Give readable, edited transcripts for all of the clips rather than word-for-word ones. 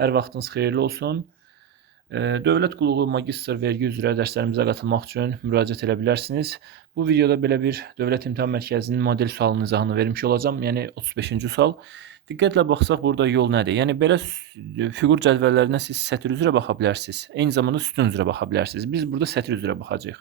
Hər vaxtınız xeyirli olsun. Dövlət qulluğu magistr vergi üzrə dərslərimizə qatılmaq üçün müraciət edə bilərsiniz. Bu videoda belə bir Dövlət İmtahan Mərkəzinin model sualının izahını vermiş olacağam. Yəni 35-ci sual. Diqqətlə baxsaq burada yol nədir? Yəni belə fiqur cədvəllərinə siz sətr üzrə baxa bilərsiniz. Eyni zamanda sütun üzrə baxa bilərsiniz. Biz burada sətr üzrə baxacağıq.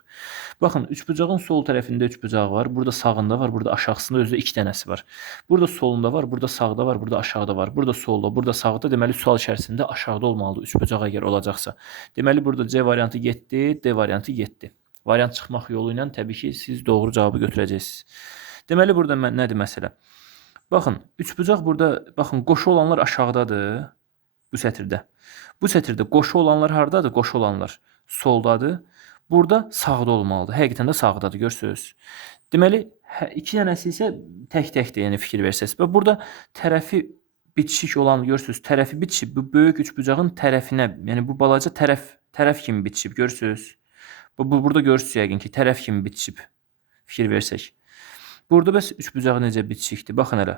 Baxın, üçbucağın sol tərəfində üçbucaq var. Burada sağında var, burada aşağısında özü 2 dənəsi var. Burada solunda var, burada sağda var, burada aşağıda var. Burada solda, burada sağda. Deməli sual içərisində aşağıda olmalıdır üçbucaq əgər olacaqsa. Deməli burada C variantı getdi, D variantı getdi. Variant çıxmaq yolu ilə təbii ki siz doğru cavabı götürəcəksiniz. Deməli burada nədir məsələ? Baxın, üçbucaq burada, baxın, qoşu olanlar aşağıdadır bu sətirdə. Bu sətirdə qoşu olanlar hardadır? Qoşu olanlar soldadır. Burada sağda olmalıdır. Həqiqətən də sağdadır, görürsünüz. Deməli, 2 dənəsi isə tək-təkdir, yəni fikir versəz. Və burada tərəfi bitişik olan, görürsünüz, tərəfi bitişib, bu böyük üçbucağın tərəfinə, yəni bu balaca tərəf kimi bitişib, görürsünüz. Burada görürsünüz yəqin ki, tərəf kimi bitişib, fikir versək. Burada bəs üçbucağı necə bitişikdir? Baxın hələ.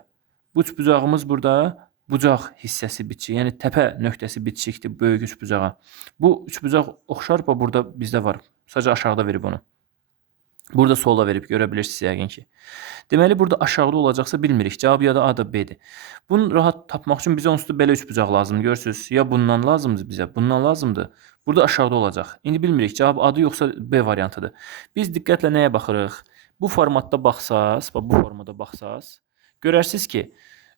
Bu üçbucağımız burada bucaq hissəsi bitişik, yəni təpə nöqtəsi bitişikdir böyük üçbucağa. Bu üçbucaq oxşar, burada bizdə var. Sadəcə aşağıda verib onu. Burada solda verib, görə bilirsiniz yəqin ki. Deməli, burada aşağıda olacaqsa bilmirik. Cavab ya da A da B-dir. Bunu rahat tapmaq üçün bizə onsuz da belə üçbucaq lazımdır, görürsünüz. Ya bundan lazımdır bizə, bundan lazımdır. Burada aşağıda olacaq. İndi bilmirik, cavab A-dır yoxsa B variantıdır. Biz diqqətlə nəyə baxırıq? Bu formatda baxsaz, bu formada baxsaz, görərsiniz ki,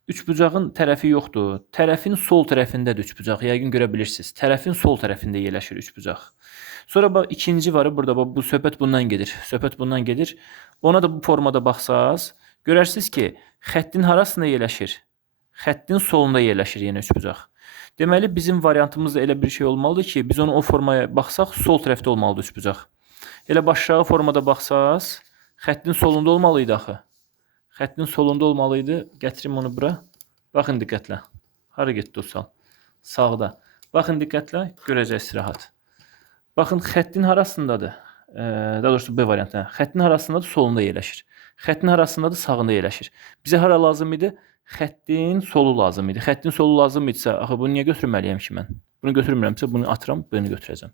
üçbucağın tərəfi yoxdur. Tərəfin sol tərəfindədir üçbucaq. Yəqin görə bilirsiniz. Tərəfin sol tərəfində yerləşir üçbucaq. Sonra bax ikinci var burada. Bax, bu söhbət bundan gedir. Söhbət bundan gedir. Ona da bu formada baxsaz, görərsiniz ki, xəttin harasında yerləşir? Xəttin solunda yerləşir yenə üçbucaq. Deməli, bizim variantımızda elə bir şey olmalıdır ki, biz onu o formaya baxsaq, sol tərəfdə olmalıdır üçbucaq. Elə aşağı formada baxsaz, xəttin solunda olmalıydı axı. Xəttin solunda olmalıydı. Gətirim onu bura. Baxın diqqətlə. Hara getdi o sual? Sağda. Baxın diqqətlə, görəcəksiniz rahat. Baxın, xəttin harasındadır? Daha doğrusu B variantı. Xəttin harasındadır? Solunda yerləşir. Xəttin harasındadır? Sağında yerləşir. Bizə hara lazım idi? Xəttin solu lazım idi. Xəttin solu lazım idisə, axı bunu niyə götürməliyəm ki mən? Bunu götürmürəmsə, bunu atıram, bunu götürəcəm.